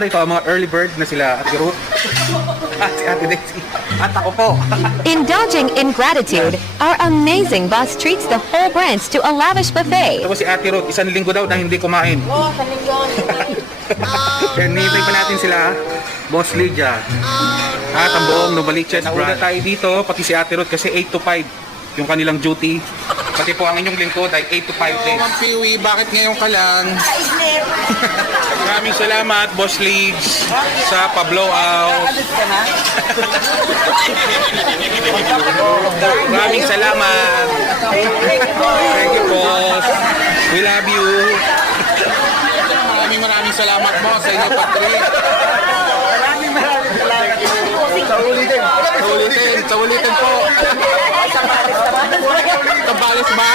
Ito ang mga early bird na sila Ate Ruth at si Ate Daisy at ako po. Indulging in gratitude, our amazing boss treats the whole branch to a lavish buffet. Ito po si Ate Ruth, 1 linggo daw na hindi kumain. Oo, sa linggo. Yan, nihintay pa natin sila, Boss Lydia. At ang buong Novaliches brand. Nauna tayo dito, pati si Ate Ruth kasi 8 to 5 yung kanilang duty. Pati po ang inyong lingkod ay 8 to 5 din. Ma'am Piwi, bakit ngayon ka lang? Maraming salamat, Boss Lids, sa pa-blow out. Maraming salamat. Thank you, boss. We love you. Maraming salamat mo sa inyo, Patrick. Sa ulitin po. Tambales ba?